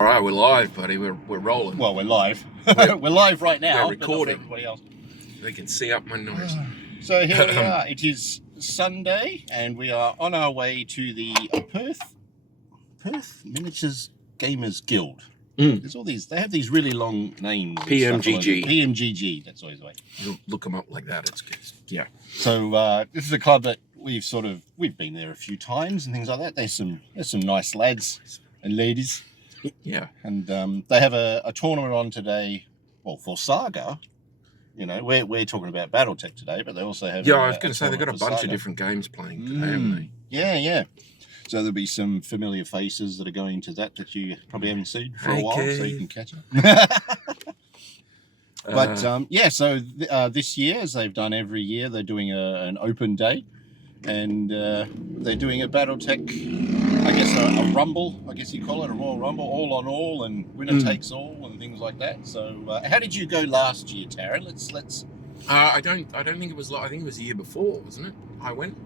All right, we're live, buddy. We're rolling. Well, we're live. We're live right now. We're recording. But not for everybody else. They can see up my nose. So here we are. It is Sunday, and we are on our way to the Perth Miniatures Gamers Guild. There's all these. They have these really long names. PMGG. PMGG. That's always the way. You'll look them up like that. It's yeah. So this is a club that we've been there a few times and things like that. There's some nice lads and ladies. Yeah. And they have a tournament on today. Well, for SAGA. You know, we're talking about BattleTech today, but they also have. Yeah, I was going to say they've got a bunch of different games playing today, haven't they? Yeah. So there'll be some familiar faces that are going to that you probably haven't seen for a while, so you can catch up. But yeah, so this year, as they've done every year, they're doing an open day, and they're doing a BattleTech, I guess a rumble, I guess you call it a Royal Rumble, all on all, and winner takes all, and things like that. So how did you go last year, Tarron? Let's. I don't think it was. I think it was the year before, wasn't it? I went.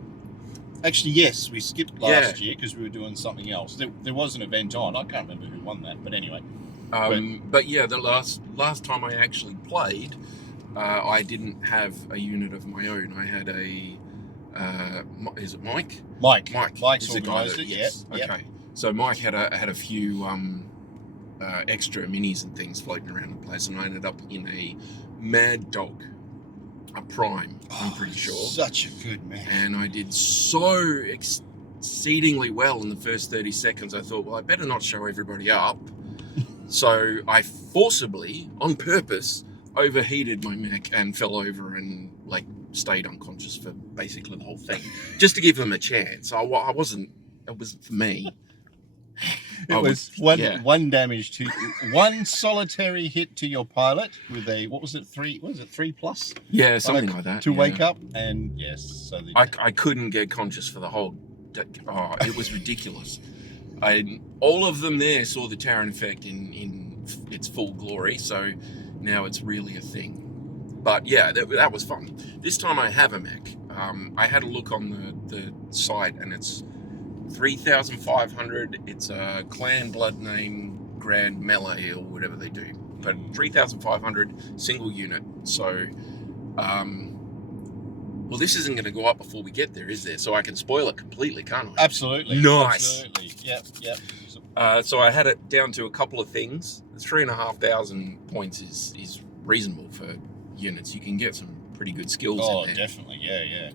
Actually, yes, we skipped last year because we were doing something else. There was an event on. I can't remember who won that, but anyway. But yeah, the last time I actually played, I didn't have a unit of my own. I had a. Is it Mike? Mike's organised it. Yes. Yep. Okay. So Mike had a few extra minis and things floating around the place, and I ended up in a Mad Dog. A prime, I'm pretty sure. Such a good man. And I did so exceedingly well in the first 30 seconds. I thought, well, I better not show everybody up. So I forcibly, on purpose, overheated my mech and fell over and stayed unconscious for basically the whole thing, just to give them a chance. It wasn't for me. It was one damage to one solitary hit to your pilot with a three plus? Yeah, something like that. To wake up, and yes, so I couldn't get conscious for the whole. It was ridiculous. All of them there saw the Tarron effect in its full glory, so now it's really a thing. But yeah, that was fun. This time I have a mech. I had a look on the site, and it's 3,500. It's a Clan Bloodname Grand Melee or whatever they do, but 3,500 single unit. So, well, this isn't going to go up before we get there, is there? So I can spoil it completely, can't I? Absolutely. Nice. Absolutely. Yep. So I had it down to a couple of things. 3,500 points is reasonable for units. You can get some pretty good skills in there. Definitely. Yeah.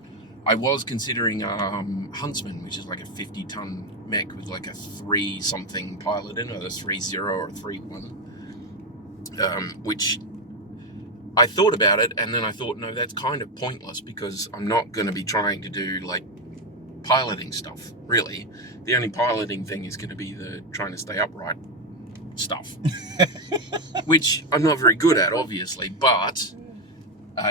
I was considering Huntsman, which is like a 50-ton mech with like a 3-something pilot in it, a 3-0 or a 3-1, which I thought about it, and then I thought, no, that's kind of pointless because I'm not going to be trying to do piloting stuff, really. The only piloting thing is going to be the trying to stay upright stuff, which I'm not very good at, obviously, but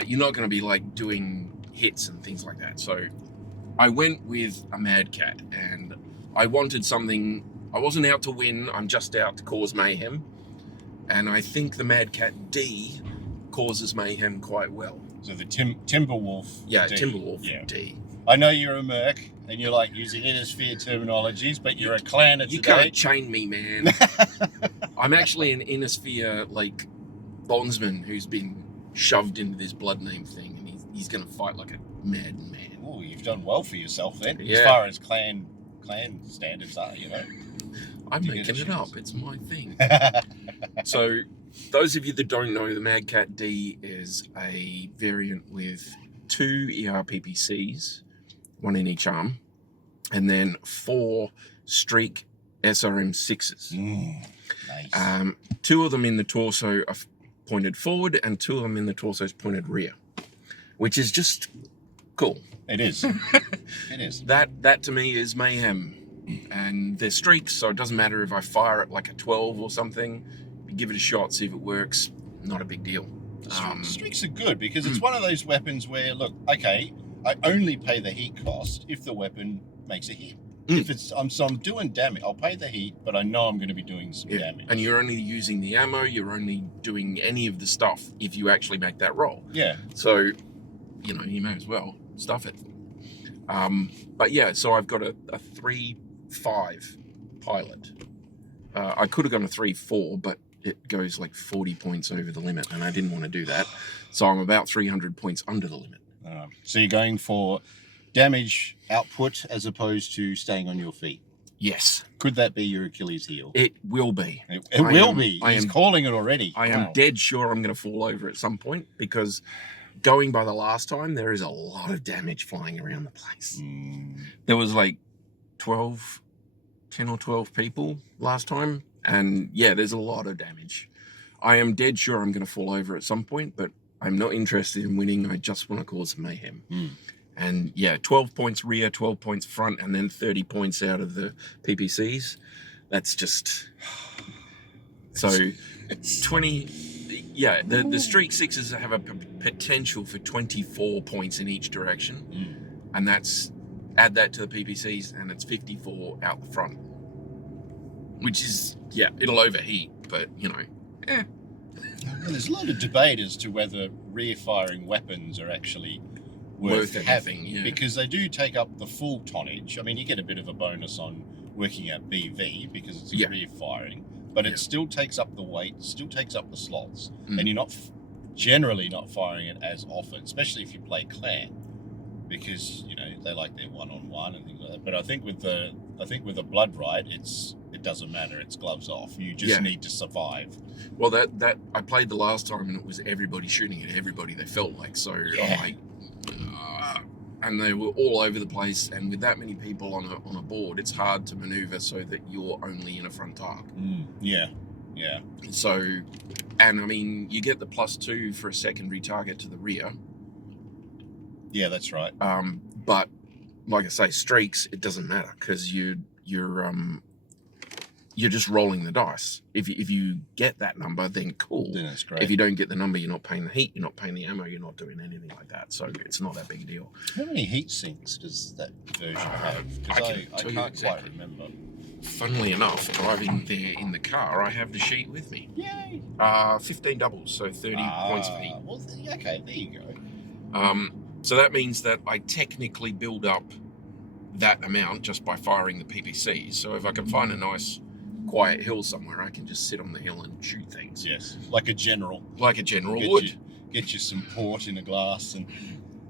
you're not going to be doing hits and things like that. So I went with a Mad Cat, and I wanted something. I wasn't out to win, I'm just out to cause mayhem, and I think the Mad Cat D causes mayhem quite well. So the Timberwolf D. Timberwolf D. I know you're a merc and you're using Innisphere terminologies, but you're a clanner today. You can't chain me, man. I'm actually an Innisphere bondsman who's been shoved into this Bloodname thing. He's going to fight like a madman. Oh, you've done well for yourself then, yeah. As far as clan standards are, I'm making it up. It's my thing. So, those of you that don't know, the Mad Cat D is a variant with 2 ERPPCs, 1 in each arm, and then 4 Streak SRM6s. Nice. 2 of them in the torso are pointed forward, and 2 of them in the torso is pointed rear, which is just cool. It is. It is. That to me is mayhem. And they're streaks, so it doesn't matter if I fire at a 12 or something. Give it a shot, see if it works. Not a big deal. Streaks are good because it's one of those weapons where, look, okay, I only pay the heat cost if the weapon makes a hit. If I'm doing damage, I'll pay the heat, but I know I'm going to be doing some damage. And you're only using the ammo, you're only doing any of the stuff if you actually make that roll. Yeah. So, you may as well stuff it. But yeah, so I've got a 3-5 pilot. I could have gone a 3-4, but it goes like 40 points over the limit, and I didn't want to do that. So I'm about 300 points under the limit. So you're going for damage output as opposed to staying on your feet? Yes. Could that be your Achilles heel? It will be. It will be. He's calling it already. I am dead sure I'm going to fall over at some point, because going by the last time, there is a lot of damage flying around the place. There was like 10 or 12 people last time, and yeah, there's a lot of damage. I am dead sure I'm going to fall over at some point, but I'm not interested in winning. I just want to cause mayhem. And yeah, 12 points rear, 12 points front, and then 30 points out of the PPCs. That's just... So 20... Yeah, the Streak 6s have a potential for 24 points in each direction. And that's... Add that to the PPCs, and it's 54 out the front. Which is... Yeah, it'll overheat, but, you know... Well, there's a lot of debate as to whether rear-firing weapons are actually worth having, because they do take up the full tonnage. I mean, you get a bit of a bonus on working out BV because it's rear-firing, but it still takes up the weight, still takes up the slots, and you're not generally not firing it as often, especially if you play clan, because you know they like their one-on-one and things like that. But I think with the Blood Ride, it doesn't matter. It's gloves off. You just need to survive. Well, that I played the last time, and it was everybody shooting at everybody. They felt like so. I'm like, and they were all over the place. And with that many people on a board, it's hard to maneuver so that you're only in a front arc. Yeah. So, and I mean, you get the +2 for a secondary target to the rear. Yeah, that's right. But like I say, streaks, it doesn't matter, because you're just rolling the dice. If you get that number, then cool. Then that's great. If you don't get the number, you're not paying the heat, you're not paying the ammo, you're not doing anything like that. So it's not that big a deal. How many heat sinks does that version have? Because I can't quite remember. Funnily enough, driving there in the car, I have the sheet with me. Yay! 15 doubles, so 30 points for heat. Well, okay, there you go. So that means that I technically build up that amount just by firing the PPCs. So if I can find a nice quiet hill somewhere, I can just sit on the hill and shoot things. Yes, like a general. Like a general would. Get you some port in a glass and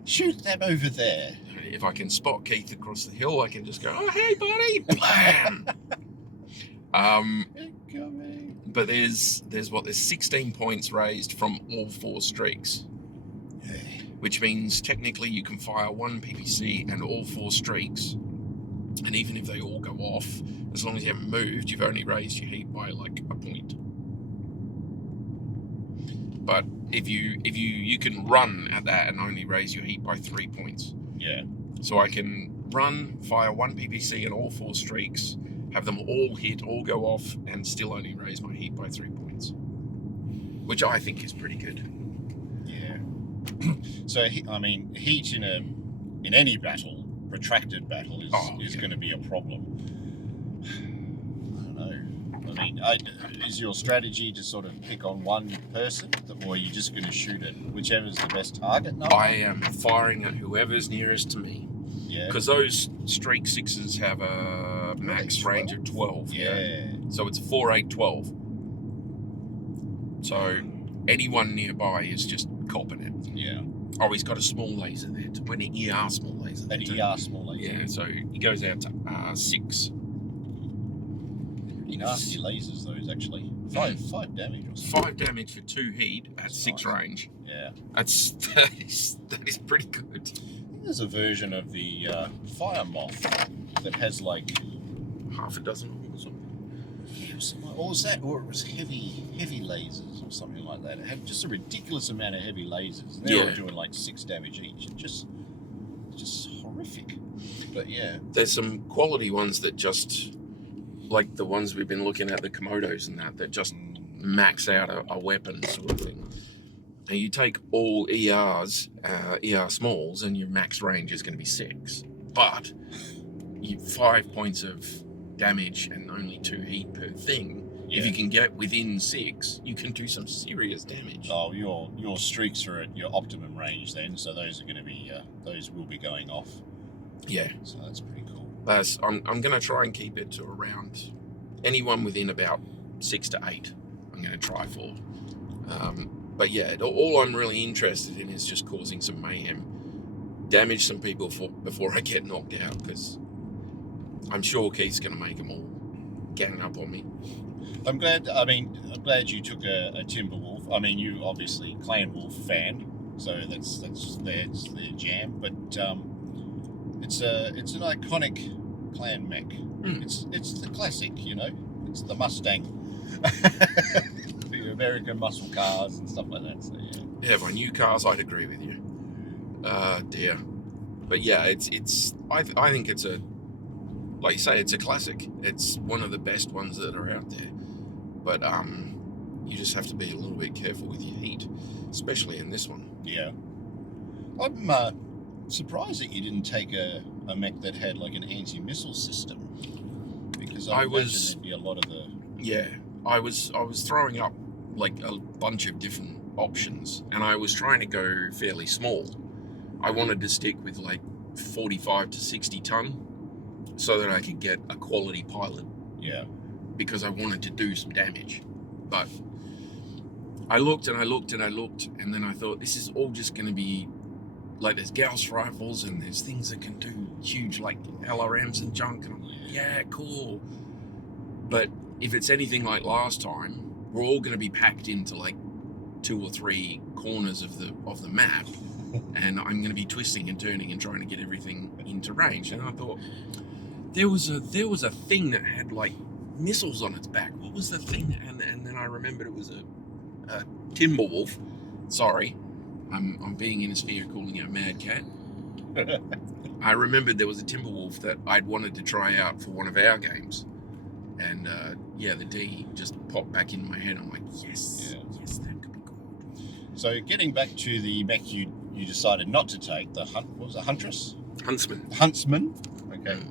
shoot them over there. If I can spot Keith across the hill, I can just go, oh, hey, buddy, blam! But there's 16 points raised from all 4 streaks. Which means technically you can fire 1 PPC and all 4 streaks, and even if they all go off, as long as you haven't moved, you've only raised your heat by like a point. But if you can run at that and only raise your heat by 3 points. Yeah. So I can run, fire 1 PPC and all 4 streaks, have them all hit, all go off, and still only raise my heat by 3 points, which I think is pretty good. So I mean, heat in any battle, protracted battle, is going to be a problem. I don't know. I mean, is your strategy to sort of pick on one person, or are you just going to shoot at whichever's the best target number? I am firing at whoever's nearest to me. Yeah. Because those Streak 6s have a max range of 12. Yeah. So it's 4, 8, 12. So anyone nearby is just copping it. Yeah. Oh, he's got a small laser there. An ER small laser. An ER small laser. Yeah, so he goes out to 6. Pretty nasty lasers, those, actually. 5 damage or something. 5 damage for 2 heat at 6 range. Yeah. That is pretty good. I think there's a version of the Fire Moth that has like... half a dozen or something. Or was that, or it was heavy lasers or something like that. It had just a ridiculous amount of heavy lasers. They were doing like 6 damage each. Just horrific. But yeah. There's some quality ones that just, like the ones we've been looking at, the Komodos and that just max out a weapon sort of thing. And you take all ERs, ER smalls, and your max range is going to be 6. But you 5 points of damage and only 2 heat per thing. If you can get within 6, you can do some serious damage. Oh, your streaks are at your optimum range then, so those are going to be those will be going off. Yeah. So that's pretty cool. I'm going to try and keep it to around anyone within about 6 to 8, I'm going to try for. But yeah, all I'm really interested in is just causing some mayhem, damage some people before I get knocked out, because I'm sure Keith's going to make them all gang up on me. I'm glad you took a Timberwolf. I mean, you obviously Clan Wolf fan, so that's their jam. But it's an iconic clan mech. It's the classic, you know. It's the Mustang, the American muscle cars and stuff like that. So yeah. Yeah, if I knew cars, I'd agree with you. Dear, but yeah, it's. I think it's a, like you say, it's a classic. It's one of the best ones that are out there. But you just have to be a little bit careful with your heat, especially in this one. Yeah. I'm surprised that you didn't take a mech that had like an anti-missile system, because I imagine there'd be a lot of the... Yeah, I was throwing up like a bunch of different options, and I was trying to go fairly small. I wanted to stick with like 45 to 60 ton so that I could get a quality pilot. Yeah. Because I wanted to do some damage. But I looked and I looked and I looked, and then I thought, this is all just going to be like, there's Gauss rifles and there's things that can do huge like LRMs and junk, and I'm like, yeah, cool. But if it's anything like last time, we're all going to be packed into like 2 or 3 corners of the map, and I'm going to be twisting and turning and trying to get everything into range. And I thought, there was a thing that had like missiles on its back. What was the thing? And then I remembered it was a Timberwolf. Sorry, I'm being in a sphere calling it a mad cat. I remembered there was a Timberwolf that I'd wanted to try out for one of our games, and yeah, the D just popped back in my head. I'm like, yes, that could be good. So getting back to the mech you decided not to take, the Huntress? Huntsman. Okay.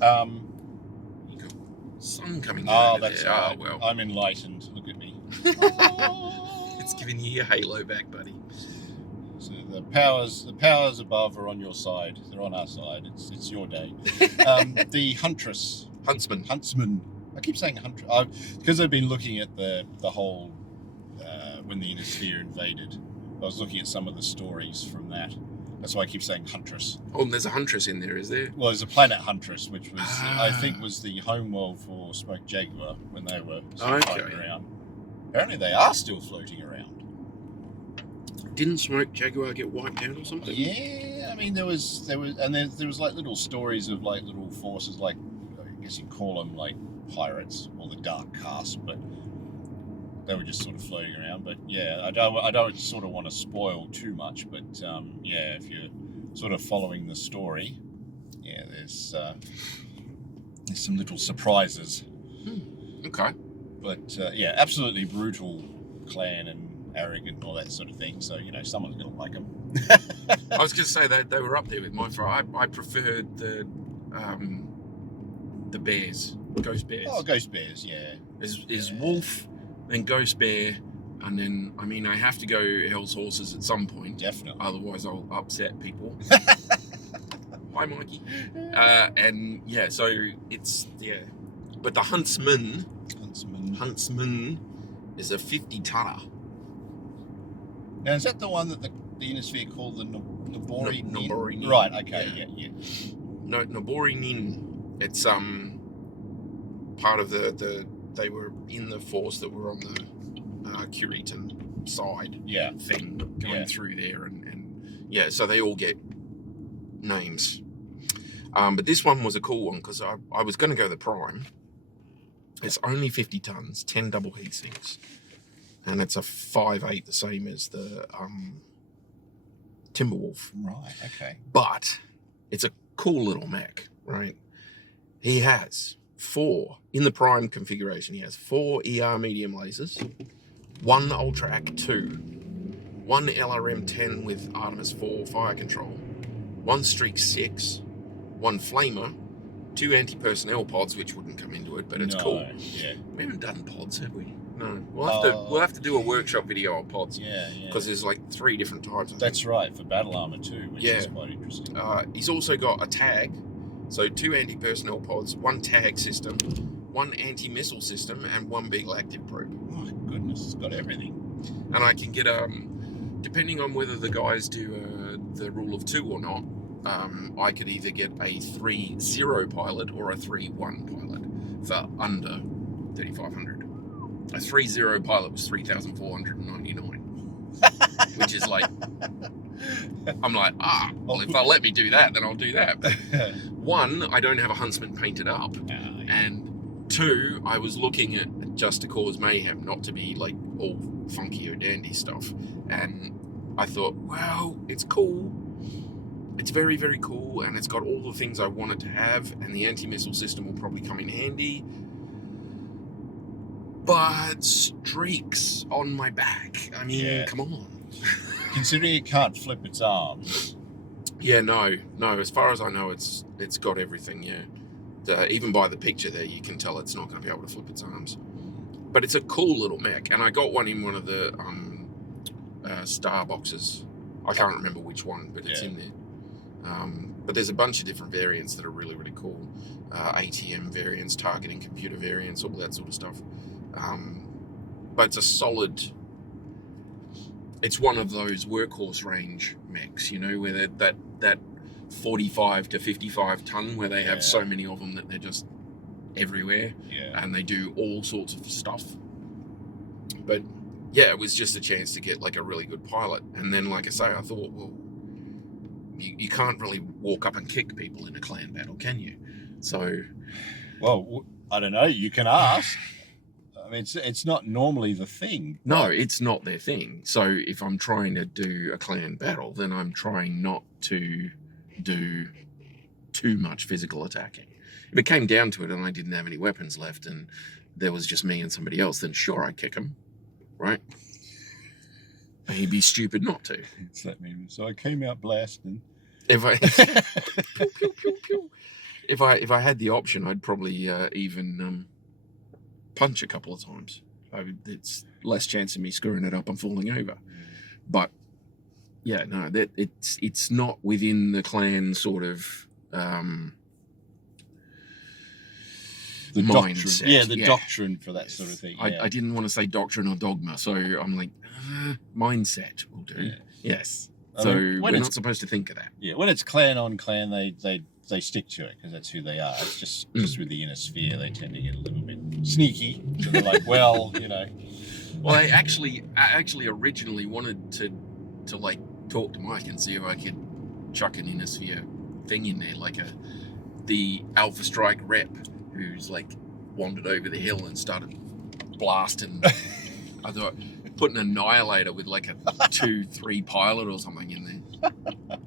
You got sun coming in. Oh, that's there. right. Oh, well. I'm enlightened. Look at me. It's giving you your halo back, buddy. So the powers above are on your side. They're on our side. It's your day. The Huntsman. I keep saying Huntress because I've been looking at the whole when the Inner Sphere invaded. I was looking at some of the stories from that. That's why I keep saying Huntress. Oh, and there's a Huntress in there, is there? Well, there's a planet Huntress, which was I think was the homeworld for Smoke Jaguar when they were floating around. Apparently, they are still floating around. Didn't Smoke Jaguar get wiped out or something? Yeah, I mean there was like little stories of like little forces, like I guess you call them like pirates or the Dark Caste, but they were just sort of floating around. But yeah, I don't sort of want to spoil too much, but yeah, if you're sort of following the story, yeah, there's some little surprises. Okay. But yeah, absolutely brutal clan and arrogant and all that sort of thing. So you know, someone's gonna like them. I was going to say that they were up there with mine. I preferred the bears, ghost bears. Oh, ghost bears, yeah. Is wolf, then ghost bear, and then I mean I have to go Hell's Horses at some point. Definitely. Otherwise I'll upset people. Hi, Mikey. And yeah, so it's but the Huntsman is a 50 tonner. Now, is that the one that the Inosphere called the Nobori Nin? Nobori Nin. Right, okay, yeah. No, Nobori Nin. It's part of the they were in the force that were on the Curitan side thing going through there, and yeah, so they all get names. But this one was a cool one because I was going to go the Prime. It's only 50 tons, 10 double heat sinks, and it's a 5.8, the same as the Timberwolf. Right, okay. But it's a cool little mech, right? He has 4, in the Prime configuration, he has 4 ER medium lasers, 1 Ultra-Ac 2, 1 LRM-10 with Artemis 4 fire control, 1 Streak 6, 1 Flamer, 2 anti-personnel pods, which wouldn't come into it, but it's cool. Yeah. We haven't done pods, have we? No. We'll have to do a workshop video on pods. Yeah. Because there's like 3 different types. That's right, for battle armor too, which is quite interesting. He's also got a tag, so 2 anti-personnel pods, 1 tag system, 1 one anti-missile system, and one Beagle active probe. Oh my goodness, it's got everything. And I can get depending on whether the guys do the rule of 2 or not, I could either get a 3-0 pilot or a 3-1 pilot for under 3,500. A 3-0 pilot was 3,499, which is like, I'm like, well, if they'll let me do that, then I'll do that. But 1, I don't have a Huntsman painted up, and 2, I was looking at just to cause mayhem, not to be like all funky or dandy stuff, and I thought, well, it's cool. It's very, very cool, and it's got all the things I wanted to have, and the anti-missile system will probably come in handy. But streaks on my back. I mean, come on. Considering it can't flip its arms. Yeah, no. As far as I know, it's got everything. Yeah, even by the picture there, you can tell it's not going to be able to flip its arms. But it's a cool little mech, and I got one in one of the star boxes. I can't remember which one, but it's in there. But there's a bunch of different variants that are really, really cool. ATM variants, targeting computer variants, all that sort of stuff. But it's a solid... It's one of those workhorse range mechs, you know, where that 45 to 55 ton, where they have so many of them that they're just everywhere, and they do all sorts of stuff. But yeah, it was just a chance to get like a really good pilot. And then, like I say, I thought, well, you can't really walk up and kick people in a clan battle, can you? So, well, I don't know. You can ask. I mean, it's not normally the thing. No, it's not their thing. So if I'm trying to do a clan battle, then I'm trying not to do too much physical attacking. If it came down to it and I didn't have any weapons left and there was just me and somebody else, then sure, I'd kick him, right? And he'd be stupid not to. So I came out blasting. If I pew, pew, pew. If I had the option, I'd probably even punch a couple of times. It's less chance of me screwing it up and falling over. But yeah, no, that it's not within the clan sort of the mindset. Doctrine. Yeah, the doctrine for that sort of thing. Yeah. I didn't want to say doctrine or dogma, so I'm like, mindset will do. Yeah. Yes. So we're not supposed to think of that. Yeah, when it's clan on clan, they stick to it because that's who they are. It's just with the inner sphere, they tend to get a little bit sneaky. So they're like, well, you know. Well, I actually originally wanted to like talk to Mike and see if I could chuck an inner sphere thing in there, like the Alpha Strike rep who's like wandered over the hill and started blasting. I thought put an annihilator with like a 2-3 pilot or something in there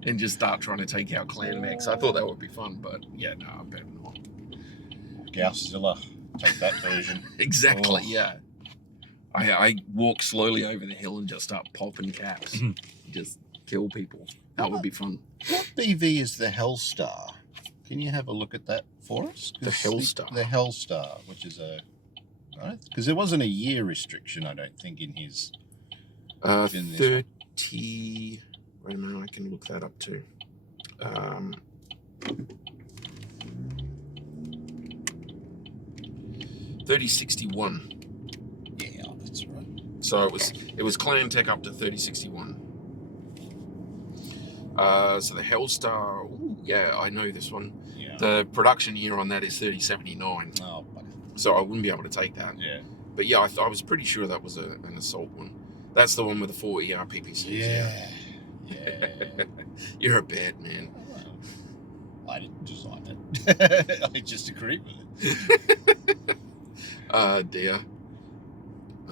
and just start trying to take out clan mechs. I thought that would be fun, but yeah, no, I better not. Gausszilla, take that version. Exactly, yeah. I walk slowly over the hill and just start popping caps. Just kill people. That would be fun. What BV is the Hellstar? Can you have a look at that for us? The Hellstar? The Hellstar, which is a... Right? Because there wasn't a year restriction, I don't think, in his... 30... Wait a minute, I can look that up too. 3061. Yeah, that's right. So it was Clan Tech up to 3061. So the Hellstar, ooh, yeah, I know this one. Yeah. The production year on that is 3079. Oh, buddy. So I wouldn't be able to take that. Yeah. But yeah, I was pretty sure that was an assault one. That's the one with the 4 ER PPCs. Yeah. You're a bad man. Well, I didn't design it. I just agreed with it. Dear.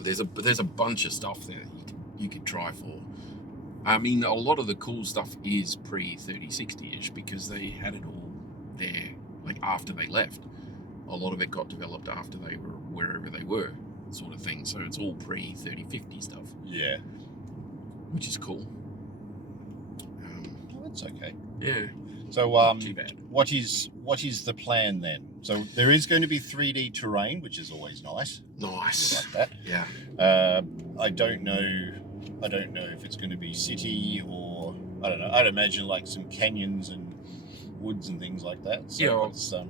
There's a bunch of stuff there you could try for. I mean, a lot of the cool stuff is pre-3060-ish because they had it all there, like after they left. A lot of it got developed after they were wherever they were, sort of thing. So it's all pre-3050 stuff. Yeah. Which is cool. That's okay. Yeah. So, not too bad. what is the plan then? So there is going to be 3D terrain, which is always nice. Nice. Like that. Yeah. I don't know if it's going to be city or I don't know. I'd imagine like some canyons and woods and things like that. So yeah.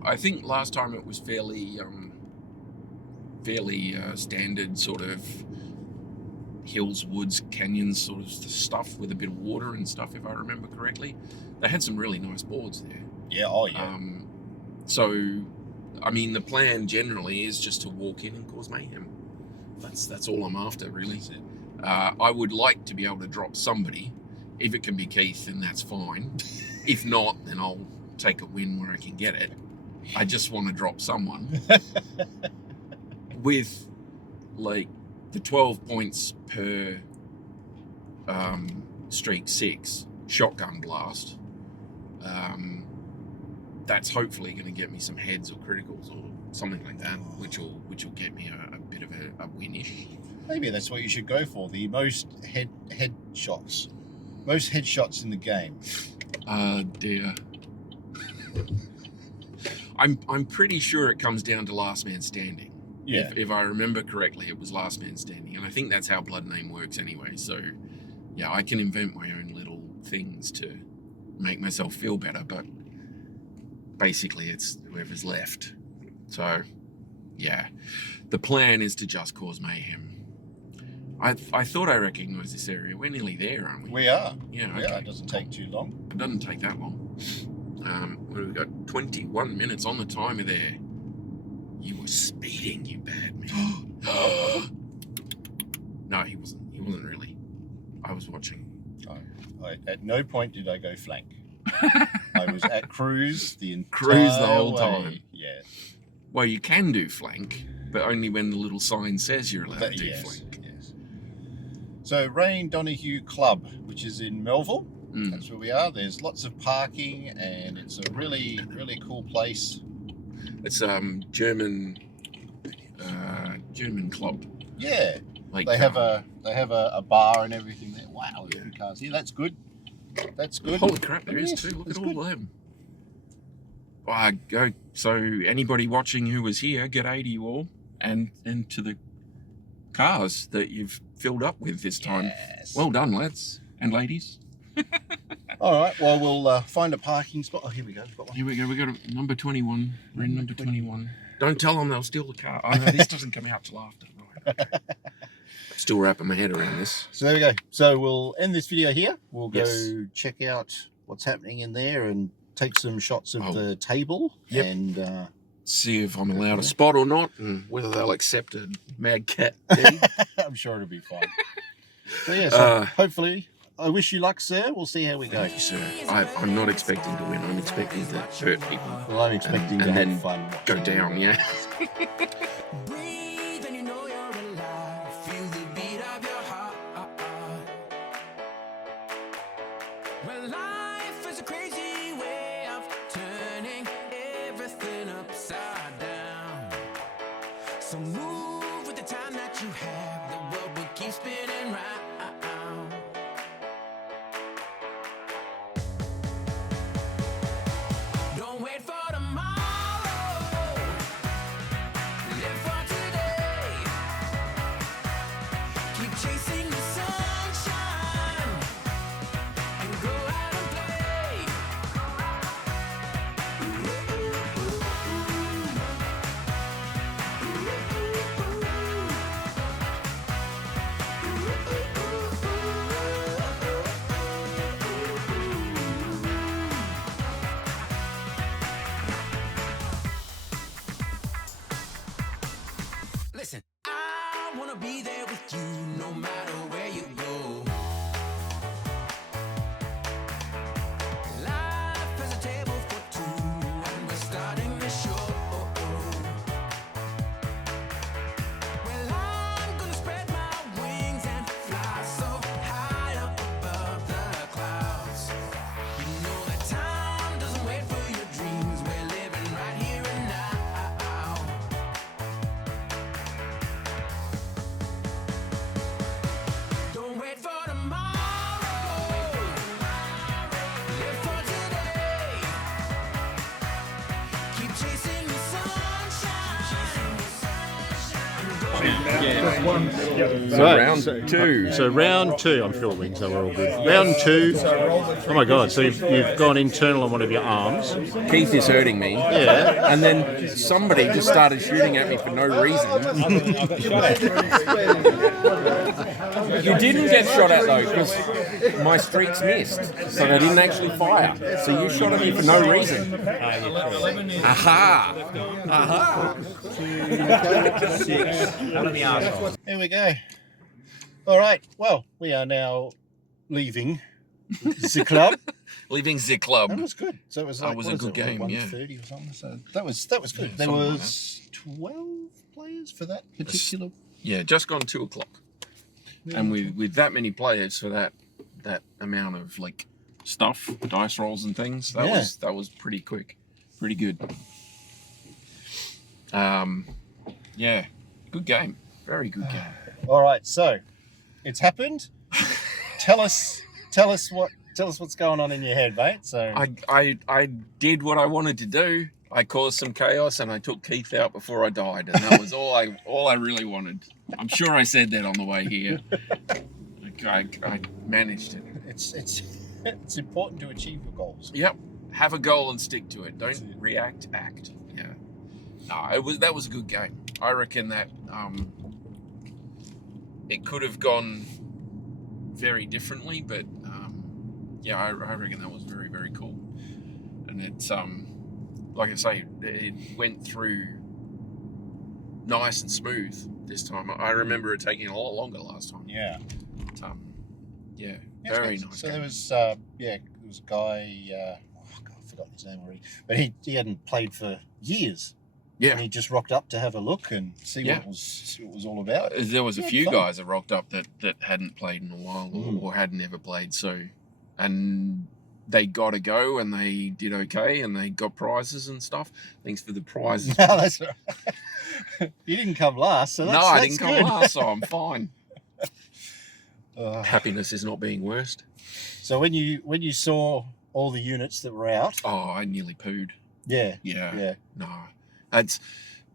I think last time it was fairly fairly standard sort of hills, woods, canyons sort of stuff with a bit of water and stuff, if I remember correctly. They had some really nice boards there. Yeah, oh yeah. So, I mean, the plan generally is just to walk in and cause mayhem. That's all I'm after, really. That's it. I would like to be able to drop somebody. If it can be Keith, then that's fine. If not, then I'll take a win where I can get it. I just want to drop someone with like the 12 points per streak 6 shotgun blast. That's hopefully going to get me some heads or criticals or something like that, which will get me a bit of a win-ish. Maybe that's what you should go for, the most headshots. Most headshots in the game. Dear. I'm pretty sure it comes down to last man standing. Yeah. If I remember correctly, it was last man standing. And I think that's how Bloodname works anyway. So, yeah, I can invent my own little things to make myself feel better. But basically, it's whoever's left. So, yeah. The plan is to just cause mayhem. I thought I recognised this area. We're nearly there, aren't we? We are. Yeah, Okay. okay. It doesn't take too long. It doesn't take that long. What have we got? 21 minutes on the timer there. You were speeding, you bad man. No, he wasn't. He wasn't really. I was watching. At no point did I go flank. I was at cruise the entire Cruise the whole way. time. Yeah. Well, you can do flank, but only when the little sign says you're allowed to do Yes. flank. Yes. So Rain Donahue Club, which is in Melville. That's where we are. There's lots of parking, and it's a really, really cool place. It's German club. Yeah, Like they have a bar and everything there. Wow, there's a few cars here. That's good. That's good. Holy crap, there is Yes, too. Look that's at all good. of them. So anybody watching who was here, g'day to you all, and to the cars that you've filled up with this time. Yes. Well done, lads and ladies. All right. Well, we'll find a parking spot. Oh, here we go. We've got one. Here we go. We got a number 21. We're in number 21. Don't tell them they'll steal the car. Oh no, this doesn't come out till after. Right. Still wrapping my head around this. So there we go. So we'll end this video here. We'll go Yes. check out what's happening in there and take some shots of Oh. the table. Yep. And See if I'm allowed a spot or not, and whether they'll accept a mad cat deed. I'm sure it'll be fine. So yeah. So hopefully, I wish you luck, sir. We'll see how we go. Thank you, sir. I'm not expecting to win. I'm expecting to hurt people. Well, I'm expecting to and have then fun. Go down, yeah. Breathe and you know you're alive. Feel the beat of your heart. Well, life is a crazy way of turning everything upside down. So move with the time that you have. The world will keep spinning round. Don't wait for tomorrow. Live for today. Keep chasing the sunshine and go out and play. Listen, I wanna be there with you no matter where you So round two. So round two, I'm filming, so we're all good. Round two. Oh my God! So you've gone internal on one of your arms. Keith is hurting me. Yeah. And then somebody just started shooting at me for no reason. You didn't get shot at though, because my streaks missed, so they didn't actually fire. So you shot at me for no reason. Aha! Aha! Here we go. All right. Well, we are now leaving the club. Leaving the club. That was good. So it was like, That was a good game, 1:30 or something. So that was good. Yeah, There something like was 12 players for that particular. Yeah, just gone 2 o'clock. And with that many players for that amount of like stuff, dice rolls and things, that was pretty quick, pretty good. Yeah, good game, very good game. All right, so it's happened. Tell us what's going on in your head, mate. So I did what I wanted to do. I caused some chaos and I took Keith out before I died, and that was all I really wanted. I'm sure I said that on the way here. I managed it. It's important to achieve your goals. Yep. Have a goal and stick to it. Don't react, act. Yeah. No, that was a good game. I reckon that it could have gone very differently, but yeah, I reckon that was very, very cool. And it's like I say, it went through nice and smooth this time. I remember it taking a lot longer last time. Yeah. But, yeah, very nice. So game. there was a guy. Oh God, I forgot his name already. But he hadn't played for years. Yeah. And he just rocked up to have a look and see what it was all about. There was a few fun. guys that rocked up that hadn't played in a while or hadn't ever played. So, and they got a go and they did okay and they got prizes and stuff. Thanks for the prizes. No, that's right. You didn't come last, so that's I didn't come good. last, so I'm fine. Happiness is not being worst. So when you saw all the units that were out, Oh, I nearly pooed. yeah. Yeah. No,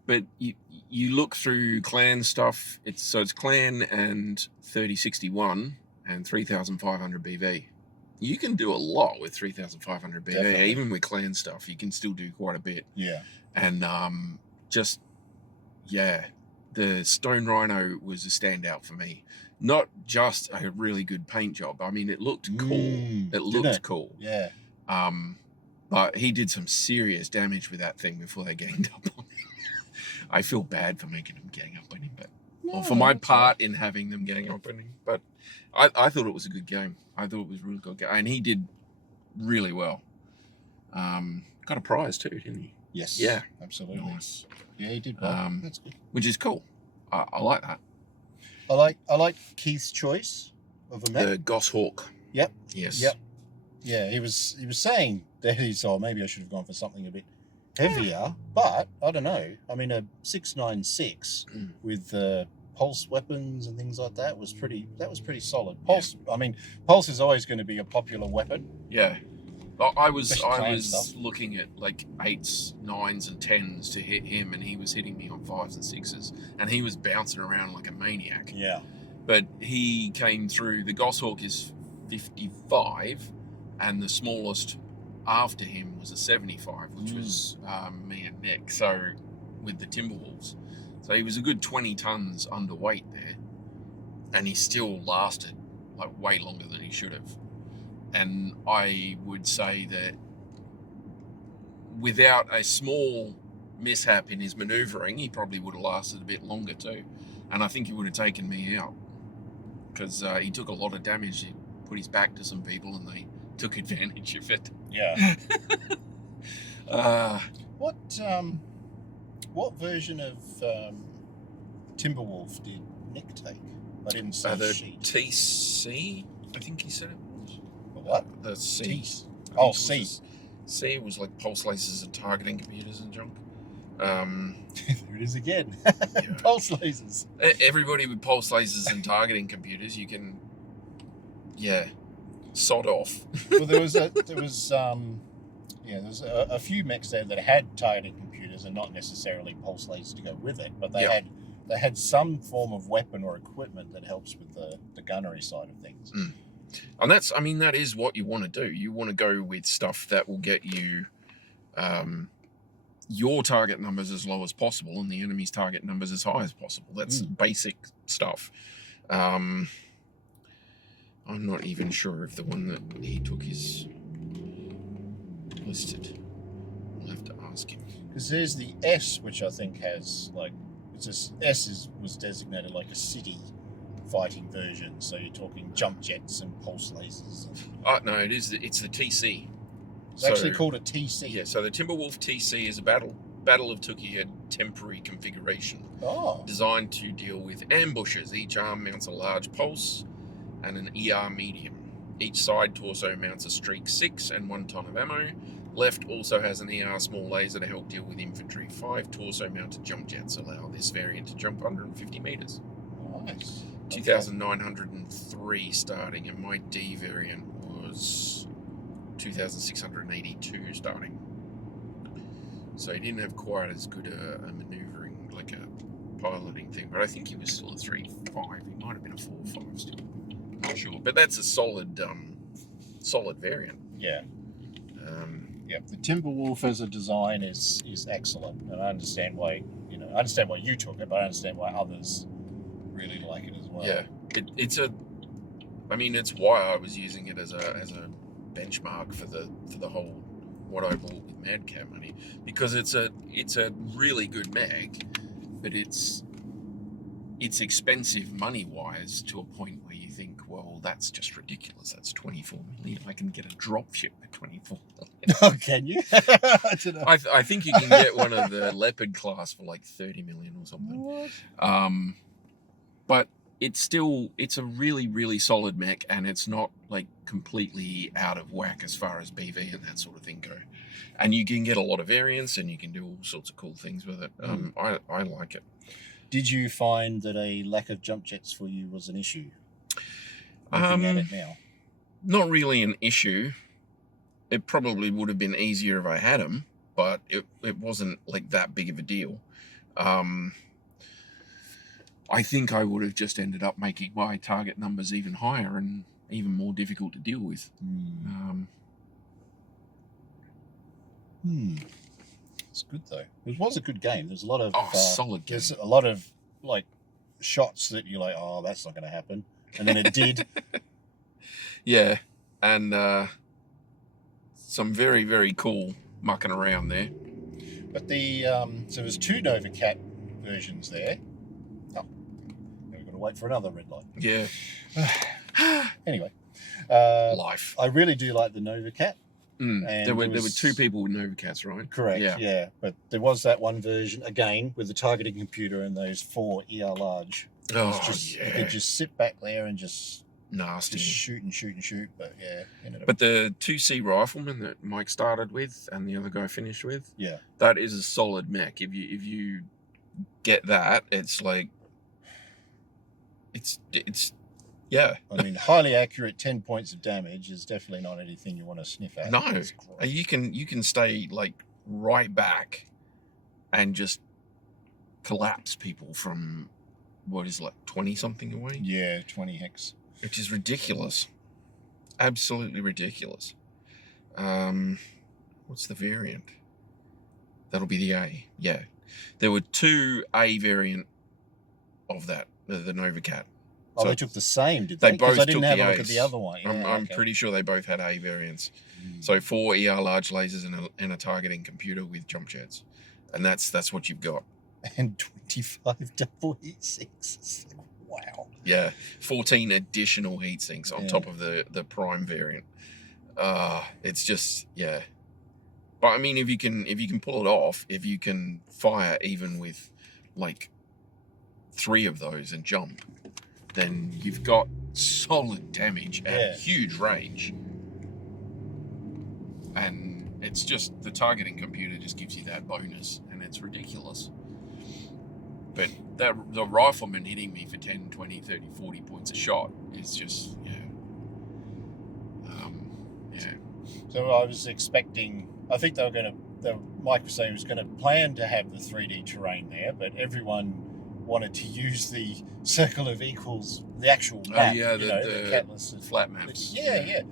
but you look through clan stuff. It's clan and 3061 and 3,500 BV. You can do a lot with 3,500 BV. Definitely. Even with clan stuff, you can still do quite a bit. Yeah. And the Stone Rhino was a standout for me. Not just a really good paint job. I mean, it looked cool. It looked cool. Yeah. But he did some serious damage with that thing before they ganged up on him. I feel bad for making them gang up on him, but for my part in having them gang up on him. But I thought it was a good game. I thought it was a really good game, and he did really well. Got a prize too, didn't he? Yes. Yeah. Absolutely. Nice. Yeah, he did well. That's good. Which is cool. I like that. I like Keith's choice of a map. The Goshawk. Yep. Yes. Yep. Yeah, he was saying that maybe I should have gone for something a bit heavier, but I don't know. I mean, a 6.96 with pulse weapons and things like that was pretty solid. Pulse. Yeah. I mean, pulse is always going to be a popular weapon. Yeah. I was stuff. looking at like 8s, 9s, and 10s to hit him, and he was hitting me on 5s and 6s, and he was bouncing around like a maniac. Yeah. But he came through. The Goshawk is 55, and the smallest after him was a 75, which was me and Nick. So with the Timberwolves, so he was a good 20 tons underweight there, and he still lasted like way longer than he should have. And I would say that without a small mishap in his manoeuvring, he probably would have lasted a bit longer too. And I think he would have taken me out because he took a lot of damage. He put his back to some people and they took advantage of it. Yeah. What version of Timberwolf did Nick take? I didn't see the sheet. TC, I think he said it was. What? The C. Oh, C. C was like pulse lasers and targeting computers and junk. There it is again. Yeah. Pulse lasers. Everybody with pulse lasers and targeting computers, you can, sod off. Well, there was a few mechs there that had targeting computers and not necessarily pulse lasers to go with it, but they had they had some form of weapon or equipment that helps with the gunnery side of things. And that is what you want to do. You want to go with stuff that will get you your target numbers as low as possible and the enemy's target numbers as high as possible. That's basic stuff. I'm not even sure if the one that he took is listed. I'll have to ask him. Because there's the S, which I think has was designated like a city fighting version. So you're talking jump jets and pulse lasers. No, it's the TC. It's actually called a TC. Yeah, so the Timberwolf TC is a Battle of Tuki temporary configuration. Designed to deal with ambushes. Each arm mounts a large pulse and an ER medium. Each side torso mounts a Streak 6 and 1 ton of ammo. Left also has an ER small laser to help deal with infantry. 5 torso-mounted jump jets allow this variant to jump 150 meters. Nice. 2,903 starting, and my D variant was 2,682 starting. So he didn't have quite as good a maneuvering, like a piloting thing, but I think he was still a 3.5. He might have been a 4.5 still. Not sure, but that's a solid variant. Yeah. Yeah, the Timberwolf as a design is excellent, and I understand why you took it, but I understand why others really like it as well. Yeah, it's why I was using it as a benchmark for the whole what I bought with Madcap money, because it's a really good mag, but it's expensive money wise to a point where you think, well, that's just ridiculous. That's 24 million. I can get a drop ship for 24 million. Oh, can you? I don't know. I think you can get one of the Leopard class for like 30 million or something. What? But it's a really, really solid mech, and it's not like completely out of whack as far as BV and that sort of thing go. And you can get a lot of variants, and you can do all sorts of cool things with it. I like it. Did you find that a lack of jump jets for you was an issue? Looking at it now. Not really an issue. It probably would have been easier if I had them, but it wasn't like that big of a deal. I think I would have just ended up making my target numbers even higher and even more difficult to deal with. It's good though. It was a good game. There's a lot of solid game. There's a lot of like shots that you're like, oh, that's not going to happen, and then it did. Yeah, and some very, very cool mucking around there. But so there's 2 Nova Cat versions there. Oh, now we've got to wait for another red light. Yeah. Anyway, Life. I really do like the Nova Cat. And there were 2 people with Nova Cats, right? Correct. Yeah. But there was that one version again with the targeting computer and those 4 ER large. You could just sit back there and just nasty. Just shoot and shoot and shoot. But yeah. But the 2C rifleman that Mike started with and the other guy finished with, yeah, that is a solid mech. If you get that, it's like it's yeah. I mean, highly accurate 10 points of damage is definitely not anything you want to sniff at. No, you can stay like right back and just collapse people from what is like 20 something away. Yeah, 20 hex, which is ridiculous, absolutely ridiculous. What's the variant? That'll be the A. Yeah, there were 2 A variant of that, the Nova Cat. Oh, so they took the same, did they? Both I didn't took have the a look A's. at the other one. Yeah, I'm pretty sure they both had A variants. So 4 ER large lasers and a targeting computer with jump jets, and that's what you've got. And 25 double heat sinks. Wow. Yeah, 14 additional heat sinks on top of the prime variant. It's just But I mean, if you can pull it off, if you can fire even with like 3 of those and jump, then you've got solid damage and huge range. And it's just the targeting computer just gives you that bonus, and it's ridiculous. But the rifleman hitting me for 10, 20, 30, 40 points a shot is just, So I was expecting, I think Mike was saying he was going to plan to have the 3D terrain there, but everyone wanted to use the circle of equals, the actual map. The Catalyst and flat maps. Yeah.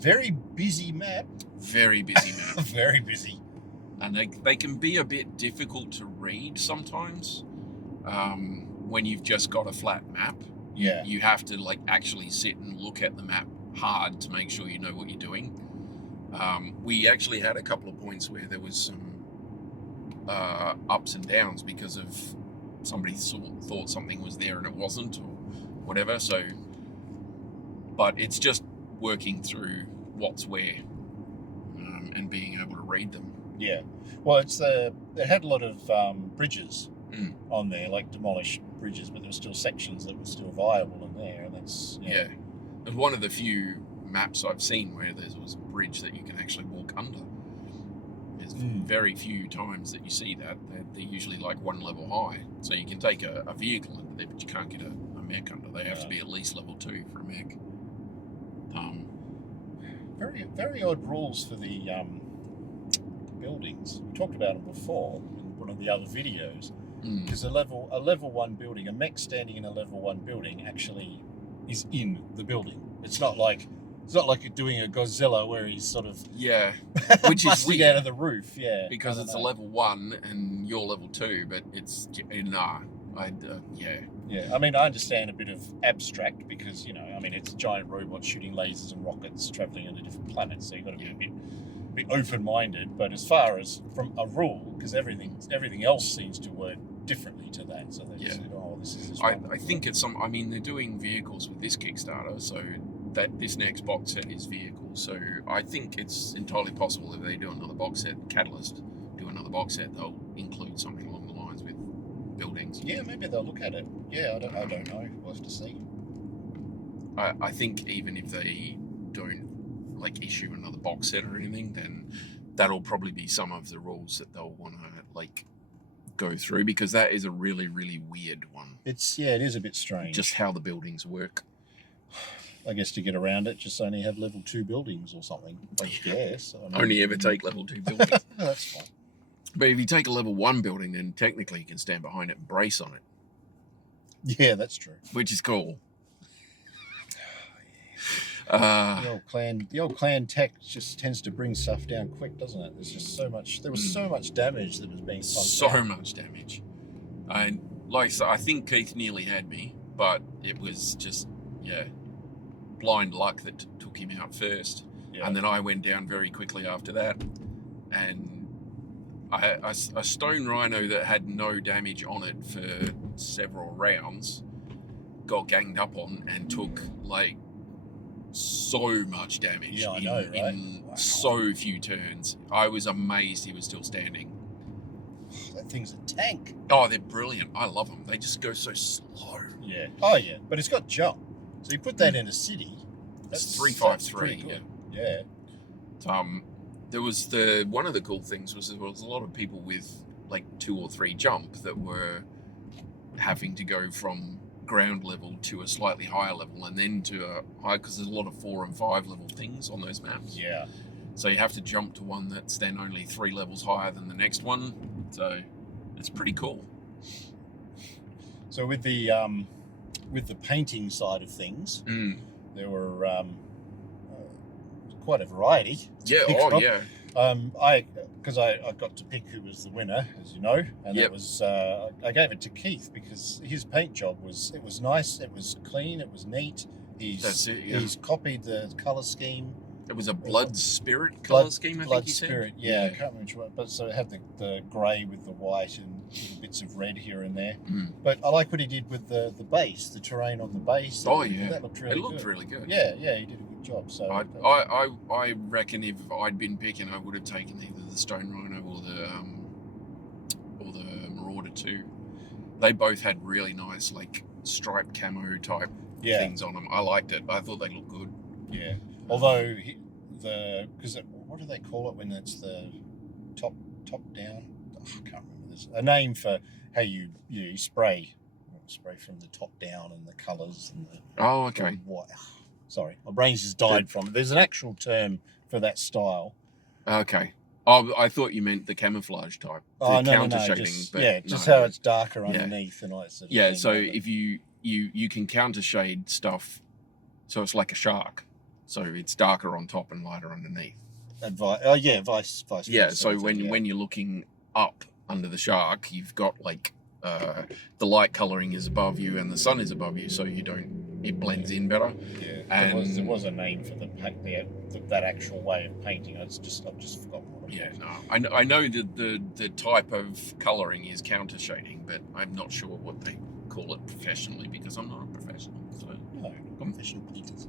Very busy map. Very busy map. Very busy. And they can be a bit difficult to read sometimes. When you've just got a flat map. Yeah. You have to like actually sit and look at the map hard to make sure you know what you're doing. We actually had a couple of points where there was some ups and downs because of somebody thought something was there and it wasn't, or whatever. So, but it's just working through what's where and being able to read them. Yeah. Well, they had a lot of bridges on there, like demolished bridges, but there were still sections that were still viable in there, and that's yeah. It was one of the few maps I've seen where there was a bridge that you can actually walk under. There's very few times that you see that. They're usually like one level high, so you can take a vehicle under there, but you can't get a mech under. They have to be at least level 2 for a mech. Very, very odd rules for the buildings. We talked about them before in one of the other videos. Because a level 1 building, a mech standing in a level 1 building actually is in the building. It's not like doing a Godzilla where he's sort of which is weird out of the roof. Because it's a level 1 and you're level 2, but it's Yeah, I mean, I understand a bit of abstract because it's a giant robot shooting lasers and rockets traveling on a different planet, so you've got to be a bit open-minded. But as far as from a rule, because everything else seems to work differently to that, so they just this is this I think it's they're doing vehicles with this Kickstarter, so that this next box set is vehicles. So I think it's entirely possible if they do another box set, Catalyst do another box set, they'll include something along the lines with buildings. Yeah, maybe they'll look at it. Yeah, I don't know. We'll have to see. I think even if they don't like issue another box set or anything, then that'll probably be some of the rules that they'll want to like go through, because that is a really, really weird one. It is a bit strange. Just how the buildings work. I guess to get around it, just only have level 2 buildings or something. I guess. Only ever take level 2 buildings. That's fine. But if you take a level 1 building, then technically you can stand behind it and brace on it. Yeah, that's true. Which is cool. The old clan tech just tends to bring stuff down quick, doesn't it? There's just so much. There was so much damage that was being pumped out. Much damage. And I think Keith nearly had me, but it was just blind luck that took him out first. Yeah. And then I went down very quickly after that, and a stone rhino that had no damage on it for several rounds got ganged up on and took like so much damage in so few turns. I was amazed he was still standing. That thing's a tank. Oh, they're brilliant. I love them. They just go so slow. Yeah. Oh, yeah. But it's got jump. So you put that in a city. That's 353. Yeah. There was one of the cool things was there was a lot of people with like 2 or 3 jump that were having to go from ground level to a slightly higher level and then to a high, because there's a lot of 4 and 5 level things on those maps. Yeah. So you have to jump to one that's then only 3 levels higher than the next one. So it's pretty cool. So with the painting side of things, there were quite a variety. Yeah. Oh, yeah. I got to pick who was the winner, as you know, and it was I gave it to Keith because his paint job was nice, it was clean, it was neat. He's copied the colour scheme. It was a blood spirit colour scheme, I think you said. Blood spirit, yeah, I can't remember which one, but so it had the grey with the white and little bits of red here and there. But I like what he did with the base, the terrain on the base. Oh yeah, that looked really good. It looked really good. Yeah, he did a good job. So I reckon if I'd been picking, I would have taken either the Stone Rhino or the Marauder 2. They both had really nice like striped camo type things on them. I liked it. I thought they looked good. Yeah. Although what do they call it when it's the top down? Oh, I can't remember. There's a name for how you spray from the top down and the colours and the. Oh, okay. Sorry, my brain's just died from it. There's an actual term for that style. Okay, Oh, I thought you meant the camouflage type. Oh, the no, counter no, shading. just, But yeah, just no. how it's darker underneath and all that sort of Yeah, thing. so if you can counter shade stuff, so it's like a shark. So it's darker on top and lighter underneath. Vice versa. Yeah, so sort of thing, when you're looking up under the shark, you've got like the light coloring is above you and the sun is above you, so it blends in better. Yeah, And there was a name for that actual way of painting. I've just forgotten what it was. no, I know that the type of coloring is counter shading, but I'm not sure what they call it professionally because I'm not a professional. So No, professional painters.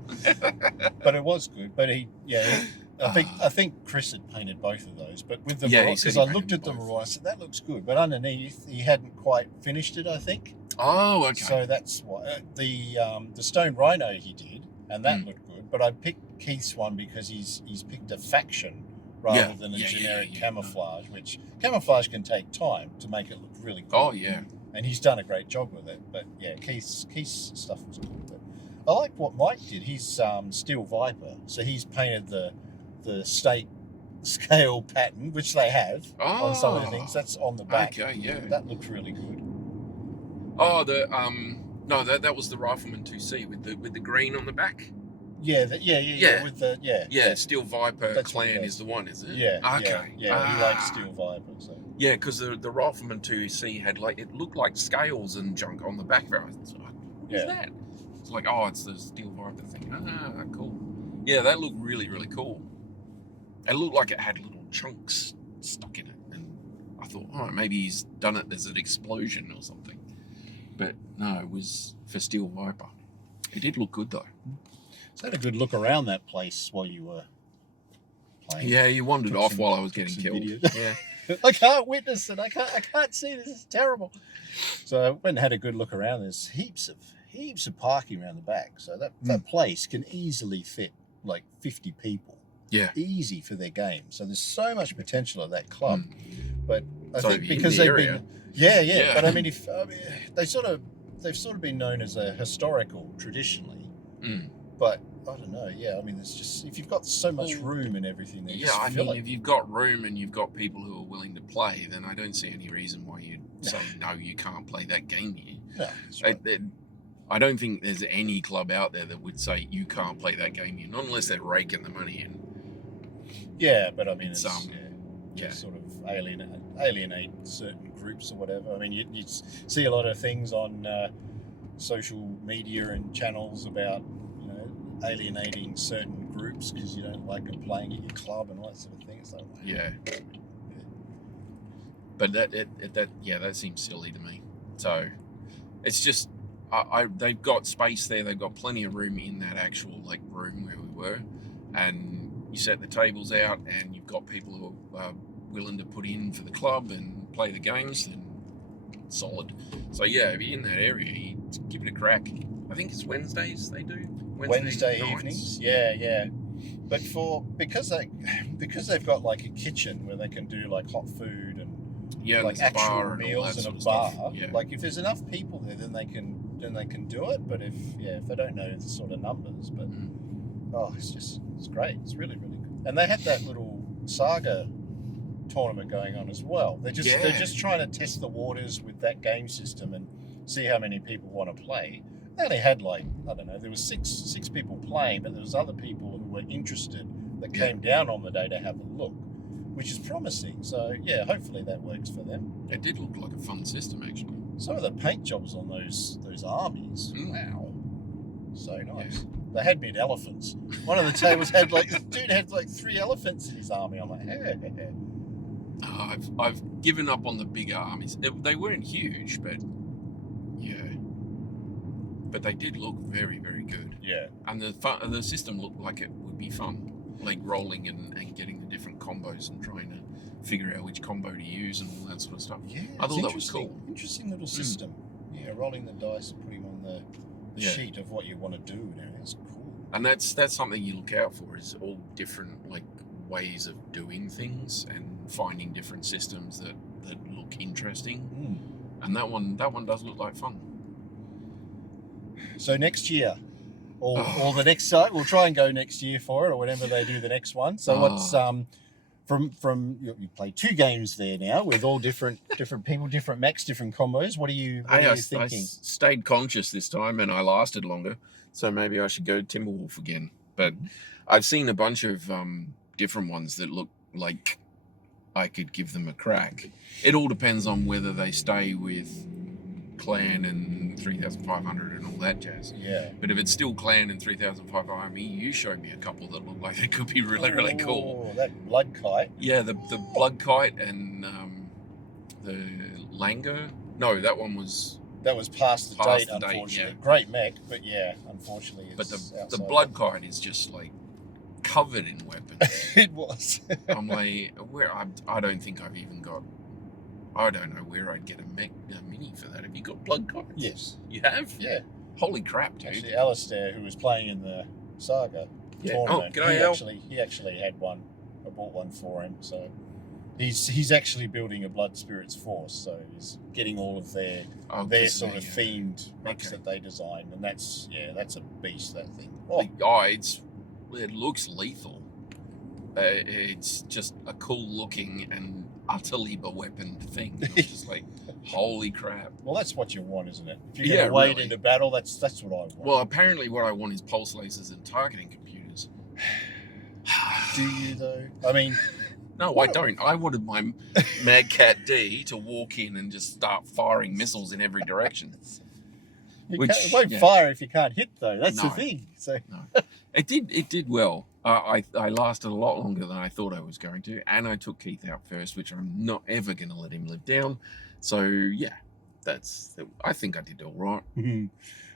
But it was good. But I think Chris had painted both of those. But with the because I looked at them and I said that looks good, but underneath he hadn't quite finished it. I think. Oh, okay. So that's why the stone rhino he did, and that looked good. But I picked Keith's one because he's picked a faction rather than a generic camouflage, which camouflage can take time to make it look really good. Oh yeah. And he's done a great job with it. But yeah, Keith's stuff was good. But I like what Mike did. He's Steel Viper, so he's painted the state scale pattern, which they have on some of the things. That's on the back. Okay, yeah. That looks really good. Oh, no, that was the Rifleman 2C with the green on the back. Yeah, with the Yeah, Steel Viper That's Clan is the one, is it? Yeah. Okay. Yeah, he likes Steel Viper. So. Yeah, because the Rifleman 2C had it looked like scales and junk on the back of it. I was like, what is that? It's like, oh, it's the Steel Viper thing. Ah, cool. Yeah, that looked really, really cool. It looked like it had little chunks stuck in it. And I thought, oh, maybe he's done it as an explosion or something. But no, it was for Steel Viper. It did look good, though. So I had a good look around that place while you were playing. Yeah, you wandered off while I was getting killed. Yeah. I can't witness it. I can't see this. Is terrible. So I went and had a good look around. There's heaps of parking around the back. So that place can easily fit like 50 people. Yeah. Easy for their game. So there's so much potential at that club. But I So think because the they've area. been yeah. But I mean they've sort of been known as a historical traditionally. But I don't know. Yeah, I mean, it's just if you've got so much room and everything, then I mean, if you've got room and you've got people who are willing to play, then I don't see any reason why you'd say no, you can't play that game here. No, that's right. I don't think there's any club out there that would say you can't play that game here, not unless they're raking the money in. Yeah, but I mean, it's sort of alienate certain groups or whatever. I mean, you see a lot of things on social media and channels about alienating certain groups because you don't like them playing at your club and all that sort of thing. It's like, yeah. But that seems silly to me. So it's just they've got space there. They've got plenty of room in that actual room where we were, and you set the tables out, and you've got people who are willing to put in for the club and play the games. Then solid. So yeah, if you're in that area, you give it a crack. I think it's Wednesdays they do. Wednesday evenings, yeah. But because they've got like a kitchen where they can do like hot food and like actual meals and a bar. Like if there's enough people there, then they can do it. But if they don't know the sort of numbers, but it's great. It's really, really good. And they had that little SAGA tournament going on as well. They're just trying to test the waters with that game system and see how many people want to play. They only had there was six people playing, but there was other people who were interested that came down on the day to have a look, which is promising. So yeah, hopefully that works for them. It did look like a fun system actually. Some of the paint jobs on those armies, wow, so nice. They had mid elephants. One of the tables had dude had 3 elephants in his army. I'm like, hey. I've given up on the bigger armies. They weren't huge, but but they did look very, very good. Yeah. And the system looked like it would be fun, like rolling and getting the different combos and trying to figure out which combo to use and all that sort of stuff. Yeah, I thought that was cool. Interesting little system. Yeah, rolling the dice and putting on the sheet of what you want to do and everything. It's cool. And that's something you look out for, is all different ways of doing things and finding different systems that look interesting. And that one does look like fun. So next year, or the next side, we'll try and go next year for it, or whenever they do the next one. So what's from you played 2 games there now with all different people, different mechs, different combos. What are you I thinking? stayed conscious this time and I lasted longer, so maybe I should go Timberwolf again. But I've seen a bunch of different ones that look like I could give them a crack. It all depends on whether they stay with Clan and 3,500 and all that jazz. Yeah. But if it's still Clan and 3,500, you showed me a couple that look like they could be really cool. Oh, that blood kite. Yeah, the blood kite and the Lango. No, that one was past the date, unfortunately. yeah. Great mech, but yeah, unfortunately, it's but the blood kite is just like covered in weapons. It was. I'm like, I don't think I've even got. I don't know where I'd get a mini for that. Have you got blood kites? Yes. You have? Yeah. Holy crap, dude. Actually, Alistair, who was playing in the SAGA tournament, he actually had one. I bought one for him, so he's actually building a Blood Spirits force, so he's getting all of their sort of themed mechs that they designed, and that's a beast, that thing. Oh, it looks lethal. It's just a cool looking and utterly beweaponed thing. I'm just like, holy crap. Well, that's what you want, isn't it? If you're going to wade into battle, that's what I want. Well, apparently what I want is pulse lasers and targeting computers. Do you, though? I mean... No, I don't. I wanted my Mad Cat D to walk in and just start firing missiles in every direction. It won't fire if you can't hit, though. That's the thing. So no. It did well. I lasted a lot longer than I thought I was going to, and I took Keith out first, which I'm not ever going to let him live down. So yeah, I think I did all right.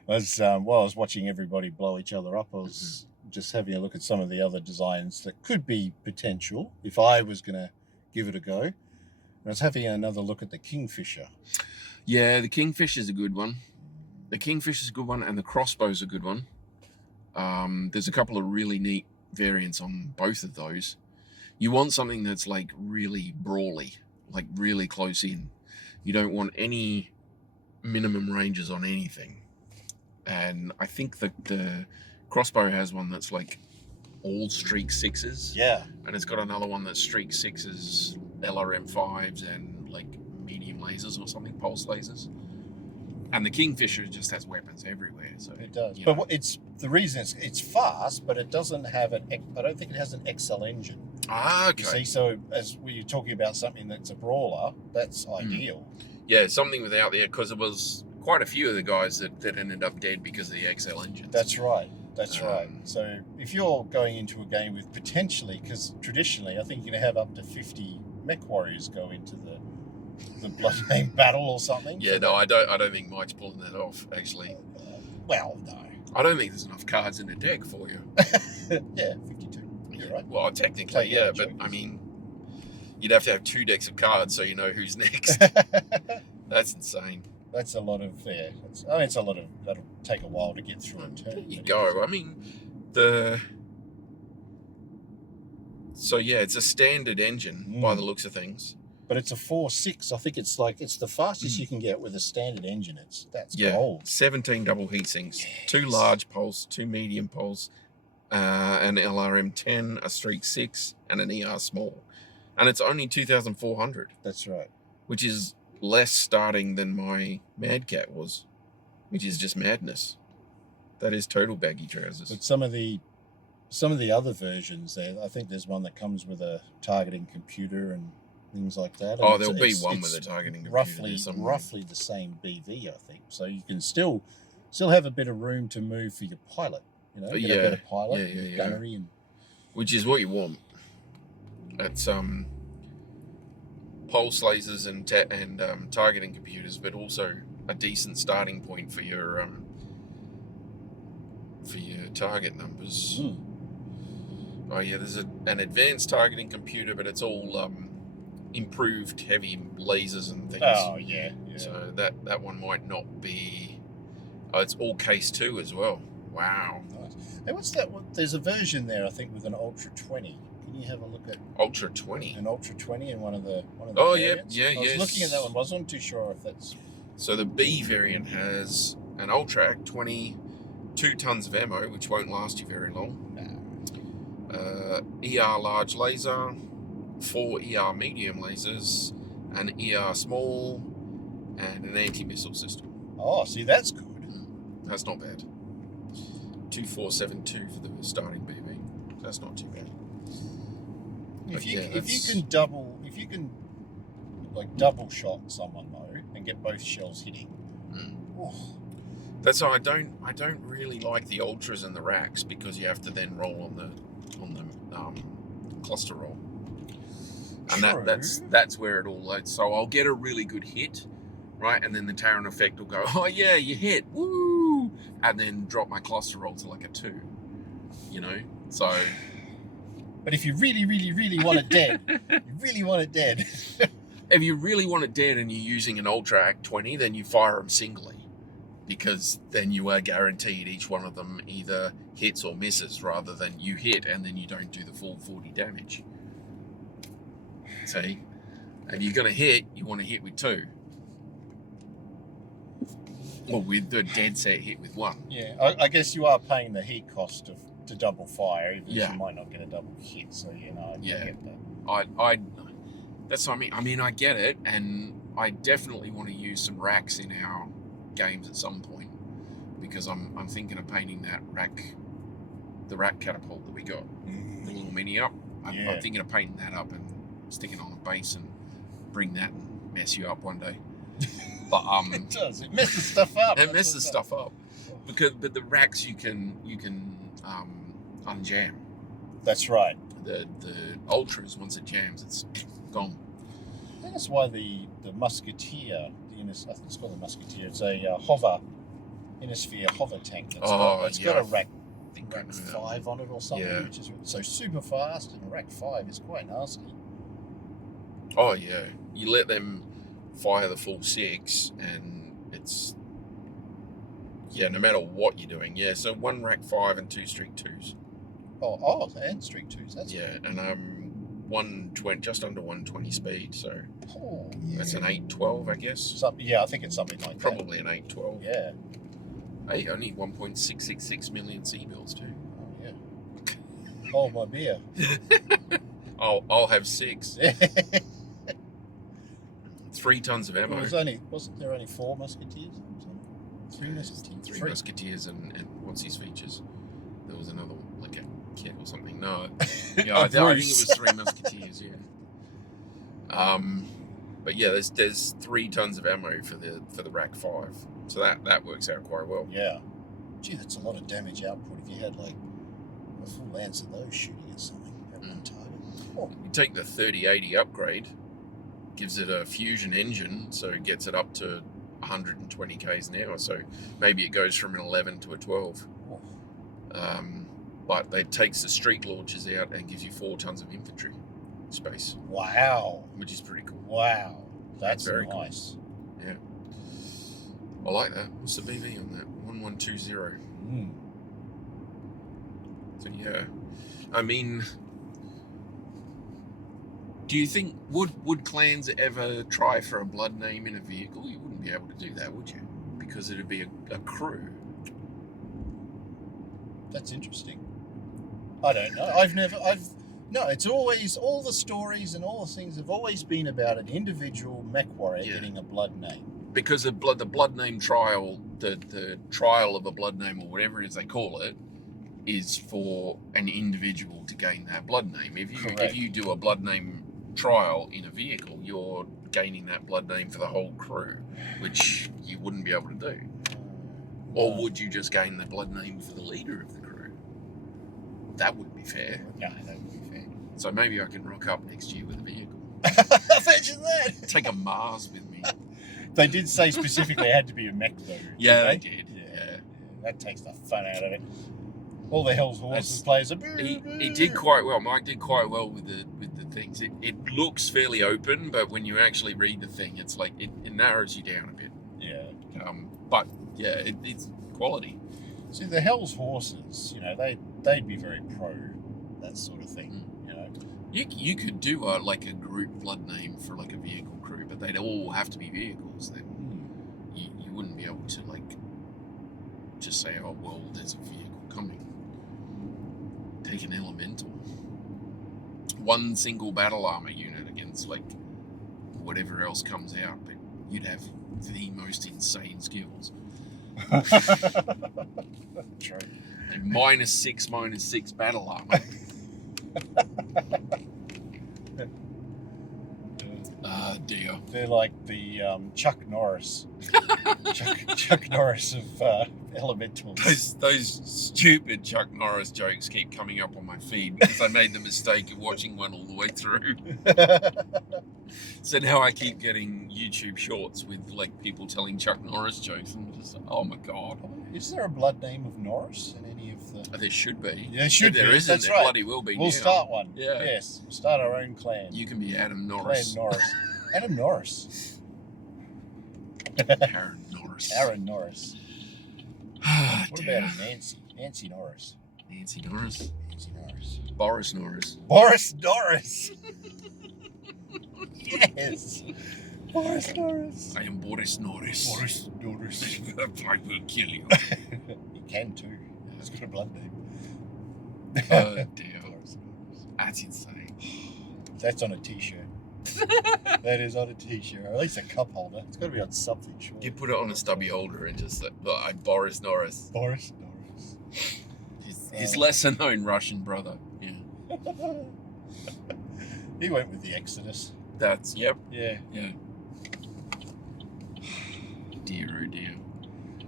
I was watching everybody blow each other up, I was just having a look at some of the other designs that could be potential if I was going to give it a go. And I was having another look at the Kingfisher. Yeah, the Kingfisher's a good one. The Kingfisher's a good one, and the Crossbow's a good one. There's a couple of really neat variants on both of those. You want something that's like really brawly, like really close in. You don't want any minimum ranges on anything. And I think the Crossbow has one that's like all streak 6s. Yeah. And it's got another one that's streak 6s, LRM 5s, and like medium lasers or something, pulse lasers. And the Kingfisher just has weapons everywhere. So it does. But it's the reason it's fast, but it doesn't have I don't think it has an XL engine. Ah, okay. You see, so as we're talking about something that's a brawler, that's ideal. Yeah, something without there, because it was quite a few of the guys that ended up dead because of the XL engines. That's right. That's right. So if you're going into a game with potentially, because traditionally I think you're going to have up to 50 mech warriors go into the Bloodname battle or something. Yeah, no, I don't think Mike's pulling that off, actually. Well, no. I don't think there's enough cards in the deck for you. Yeah, 52. You're right. Well, technically, yeah, but I mean, you'd have to have 2 decks of cards so you know who's next. That's insane. That's a lot of, it's a lot of, that'll take a while to get through a turn. There you go. I mean, so yeah, it's a standard engine by the looks of things. But it's a 4.6. I think it's the fastest you can get with a standard engine. That's gold. 17 double heat sinks, 2 large pulse, 2 medium pulse, an LRM 10, a streak 6, and an ER small. And it's only 2,400. That's right. Which is less starting than my Mad Cat was, which is just madness. That is total baggy trousers. But some of the other versions there, I think there's one that comes with a targeting computer and things like that. Oh, there'll be one with a targeting computer. Roughly the same BV, I think. So you can still have a bit of room to move for your pilot. You know, get a better pilot, gunnery, and which is what you want. It's pulse lasers and targeting computers, but also a decent starting point for your target numbers. Oh yeah, there's an advanced targeting computer, but it's all improved heavy lasers and things. Oh yeah. So that one might not be. Oh, it's all case 2 as well. Wow. Nice. And what's that? There's a version there, I think, with an Ultra 20. Can you have a look at Ultra 20? An Ultra 20 in one of the Oh variants? yeah. I was looking at that one. I wasn't too sure if that's. So the B variant has an Ultra 20, 2 tons of ammo, which won't last you very long. ER large laser, 4 ER medium lasers, an ER small, and an anti-missile system. Oh, see, that's good. That's not bad. 2472 for the starting BB. That's not too bad. If you can double shot someone though and get both shells hitting. Oh. That's why I don't really like the ultras and the racks, because you have to then roll on the cluster roll, and that's where it all loads. So I'll get a really good hit, right, and then the Tarron effect will go, oh yeah, you hit, woo, and then drop my cluster roll to like a 2, you know. So, but if you really want it dead, if you really want it dead and you're using an Ultra Act 20, then you fire them singly, because then you are guaranteed each one of them either hits or misses, rather than you hit and then you don't do the full 40 damage. See? If you're going to hit, you want to hit with 2. Or with the dead set hit with 1. Yeah, I guess you are paying the heat cost to double fire, even if you might not get a double hit, so you know, I get that. That's what I mean. I mean, I get it, and I definitely want to use some racks in our games at some point, because I'm thinking of painting the rack catapult that we got, the little mini up. I'm thinking of painting that up and sticking on a base and bring that and mess you up one day. But it does. It messes stuff up. It messes stuff up. But the racks you can unjam. That's right. The ultras, once it jams, it's gone. I think that's why the Musketeer, I think it's called the Musketeer. It's a hover, Innisphere hover tank. It's got a rack 5 on it or something, which is so super fast, and a rack 5 is quite nasty. Oh yeah, you let them fire the full 6, and it's no matter what you're doing. Yeah, so 1 rack 5 and 2 streak 2s. Oh, and streak 2s. That's good. And 120, just under 120 speed. So that's an 812, I guess. I think it's something like Probably an 812. Yeah. Hey, I need 1.666 million C-bills too. Oh yeah. Hold my beer. I'll have 6. 3 tons of ammo. Wasn't there only 4 musketeers? 3 musketeers. 3 musketeers and what's his features? There was another one, like a kid or something. No, yeah, I think it was 3 musketeers. Yeah. But yeah, there's 3 tons of ammo for the rack 5, so that works out quite well. Yeah. Gee, that's a lot of damage output if you had like a full lance of those shooting at something at one target. Oh. You take the 3080 upgrade, gives it a fusion engine, so it gets it up to 120 k's an hour. So maybe it goes from an 11 to a 12. Oh. But it takes the streak launchers out and gives you 4 tons of infantry space. Wow. Which is pretty cool. Wow. That's very nice. Cool. Yeah. I like that. What's the BV on that? 1120. So yeah. I mean, do you think would clans ever try for a blood name in a vehicle? You wouldn't be able to do that, would you? Because it'd be a crew. That's interesting. I don't know. No, it's always, all the stories and all the things have always been about an individual mech warrior getting a blood name. Because the blood name trial, the trial of a blood name, or whatever it is they call it, is for an individual to gain that blood name. If you do a blood name trial in a vehicle, you're gaining that blood name for the whole crew, which you wouldn't be able to do. Or would you just gain the blood name for the leader of the crew? That wouldn't be fair. No, that wouldn't be fair. So maybe I can rock up next year with a vehicle. Imagine that! Take a Mars with me. They did say specifically it had to be a mech though. Yeah, they did. Yeah. That takes the fun out of it. All the Hell's Horses players are... He did quite well. Mike did quite well with the things. It looks fairly open, but when you actually read the thing, it's like it narrows you down a bit. Yeah. But yeah, it's quality. See, the Hell's Horses, they'd be very pro that sort of thing. You could do a group blood name for like a vehicle crew, but they'd all have to be vehicles. Then you wouldn't be able to just say, oh well, there's a vehicle coming. Take an elemental. one single battle armor unit against like whatever else comes out, but you'd have the most insane skills. True. And -6 battle armor. Ah, dear. They're like the Chuck Norris. Chuck Norris of elementals. Those stupid Chuck Norris jokes keep coming up on my feed because I made the mistake of watching one all the way through. So now I keep getting YouTube shorts with like people telling Chuck Norris jokes, and I'm just like, oh my god. Is there a blood name of Norris in any of the? There should be. Yeah, should if there be. isn't, That's there right. bloody will be. We'll now. start one. Yeah. Yes, we'll start our own clan. You can be Adam Norris. Clan Norris. Adam Norris. Tarron Norris. Aaron Norris. Ah, What dear. about Nancy? Nancy Norris. Nancy Norris? Nancy Norris. Boris Norris. Boris Norris. Yes. Boris Norris. I am Boris Norris. Boris Norris. I will kill you. He can too. He's got a blood name. Oh dear. Boris Norris. That's insane. That's on a t-shirt. That is on a t-shirt, or at least a cup holder. It's got to be on something, sure. You put it on a stubby holder and just like, look, I'm Boris Norris. Boris Norris. His lesser known Russian brother. Yeah. He went with the Exodus. That's, yep. Yeah. Yeah. Dear, oh dear.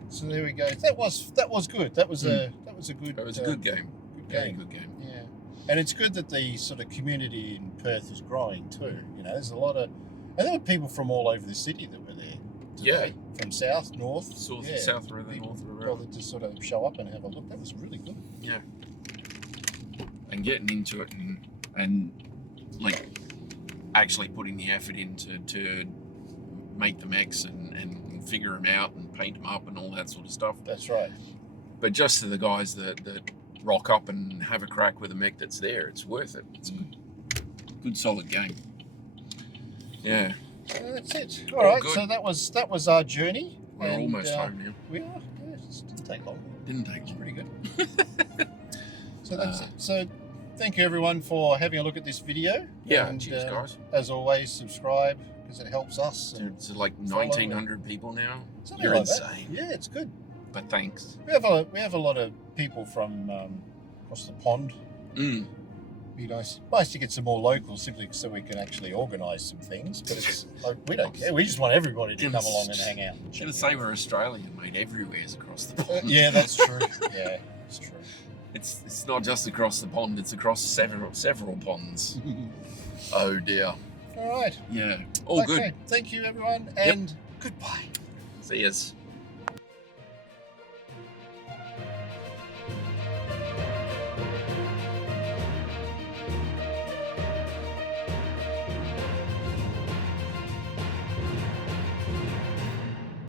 So there we go. That was good. That was a good. It was a good game. Good Very game. good game. Yeah, and it's good that the sort of community in Perth is growing too. You know, there's a lot of, and there were people from all over the city that were there. Yeah. From south, north, South, yeah. south rather than People north rather. bothered to sort of show up and have a look. That was really good. Yeah. And getting into it and like actually putting the effort into to make the mechs and figure them out and paint them up and all that sort of stuff. That's right. But just to the guys that rock up and have a crack with a mech that's there, it's worth it. It's a good solid game. Yeah. So that's it. All All right. good. So that was our journey. We're and, almost home now. We are. Yeah, it didn't take long. Didn't take It's long. pretty good. So that's it. So thank you everyone for having a look at this video. Yeah, And, cheers guys. As always, subscribe because it helps us. And It's like follow 1,900 people now. something You're like that. insane. Yeah, it's good. But thanks. We have a lot of people from across the pond. Mm. Be nice to get some more locals, simply so we can actually organise some things. But it's like, we don't care. We just want everybody to come along and hang out. Should have say we're Australian, mate. Everywhere's across the pond. Yeah, that's true. Yeah, it's true. It's not just across the pond. It's across several ponds. Oh dear. All right. Yeah. All good. Thank you, everyone, and goodbye. See yas.